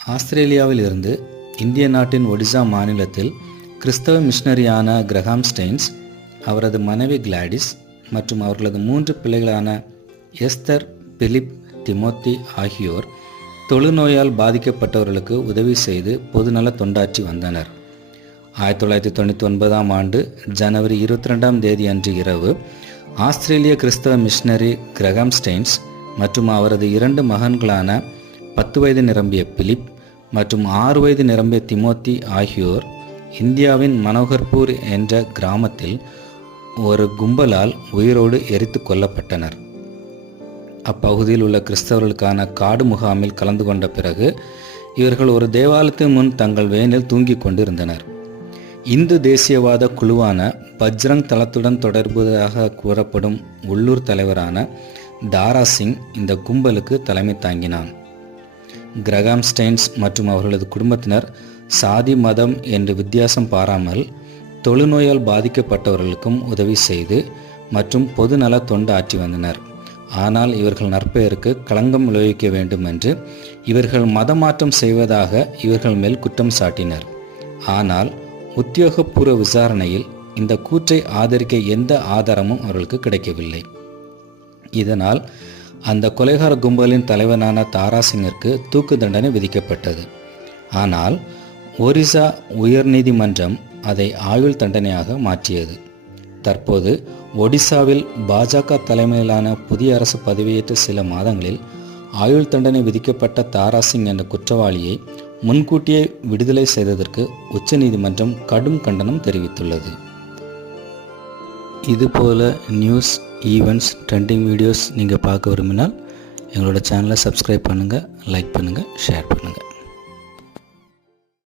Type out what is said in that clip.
ஆஸ்திரேலியாவில் இருந்து இந்திய நாட்டின் ஒடிசா மாநிலத்தில் கிறிஸ்தவ மிஷனரியான கிரஹாம் ஸ்டெயின்ஸ், அவரது மனைவி கிளாடிஸ் மற்றும் அவர்களது 3 பிள்ளைகளான எஸ்தர், பிலிப், டிமோத்தி ஆகியோர் தொழுநோயால் பாதிக்கப்பட்டவர்களுக்கு உதவி செய்து பொதுநல தொண்டாற்றி வந்தனர். 1999ஆம் ஆண்டு ஜனவரி 22ஆம் தேதி அன்று இரவு ஆஸ்திரேலிய கிறிஸ்தவ மிஷனரி கிரஹாம் ஸ்டெயின்ஸ் மற்றும் அவரது 2 மகன்களான 10 வயது நிரம்பிய பிலிப் மற்றும் 6 வயது நிரம்பிய திமோத்தி ஆகியோர் இந்தியாவின் மனோகர்பூர் என்ற கிராமத்தில் ஒரு கும்பலால் உயிரோடு எரித்து கொல்லப்பட்டனர். அப்பகுதியில் உள்ள கிறிஸ்தவர்களுக்கான காடு முகாமில் கலந்து கொண்ட பிறகு இவர்கள் ஒரு தேவாலயத்தின் முன் தங்கள் வேனில் தூங்கிக் கொண்டிருந்தனர். இந்து தேசியவாத குழுவான பஜ்ரங் தளத்துடன் தொடர்புதாக கூறப்படும் உள்ளூர் தலைவரான தாரா சிங் இந்த கும்பலுக்கு தலைமை தாங்கினான். கிரஹாம் ஸ்டெயின்ஸ் மற்றும் அவர்களது குடும்பத்தினர் சாதி, மதம் என்று வித்தியாசம் பாராமல் தொழுநோயால் பாதிக்கப்பட்டவர்களுக்கும் உதவி செய்து மற்றும் பொதுநல தொண்டு ஆற்றி வந்தனர். ஆனால் இவர்கள் நற்பெயருக்கு களங்கம் விளைவிக்க வேண்டும் என்று இவர்கள் மதமாற்றம் செய்வதாக இவர்கள் மேல் குற்றம் சாட்டினர். ஆனால் உத்தியோகபூர்வ விசாரணையில் இந்த கூற்றை ஆதரிக்க எந்த ஆதாரமும் அவர்களுக்கு கிடைக்கவில்லை. இதனால் அந்த கொலைகார கும்பலின் தலைவனான தாரா சிங்கிற்கு தூக்கு தண்டனை விதிக்கப்பட்டது. ஆனால் ஒரிசா உயர்நீதிமன்றம் அதை ஆயுள் தண்டனையாக மாற்றியது. தற்போது ஒடிசாவில் பாஜக தலைமையிலான புதிய அரசு பதவியேற்ற சில மாதங்களில் ஆயுள் தண்டனை விதிக்கப்பட்ட தாரா சிங் என்ற குற்றவாளியை முன்கூட்டியே விடுதலை செய்ததற்கு உச்சநீதிமன்றம் கடும் கண்டனம் தெரிவித்துள்ளது. இதுபோல நியூஸ், ஈவெண்ட்ஸ், ட்ரெண்டிங் வீடியோஸ் நீங்கள் பார்க்க விரும்பினால் எங்களோட சேனலை சப்ஸ்கிரைப் பண்ணுங்கள், லைக் பண்ணுங்கள், ஷேர் பண்ணுங்கள்.